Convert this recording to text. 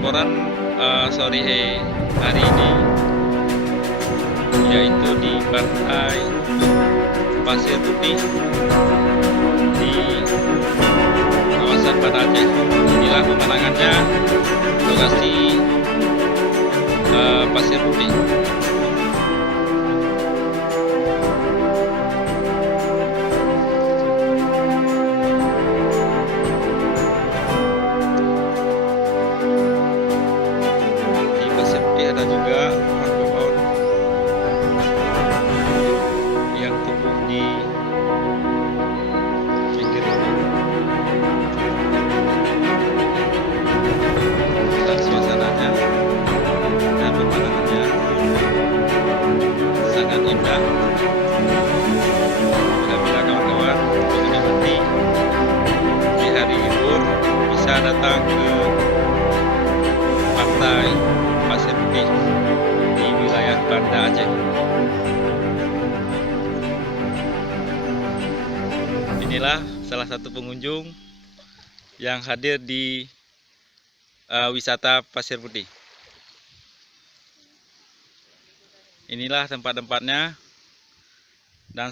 laporan sore hari ini, yaitu di Pantai Pasir Putih di kawasan Banda Aceh. Inilah pemandangannya lokasi Pasir Putih. Ada juga pohon yang tumbuh di pinggir laut. Dan suasananya dan pemandangannya sangat indah. Bila kawan-kawan menikmati di hari libur bisa datang ke pantai Pasir Putih di wilayah Banda Aceh. Inilah salah satu pengunjung yang hadir di wisata Pasir Putih. Inilah tempat-tempatnya dan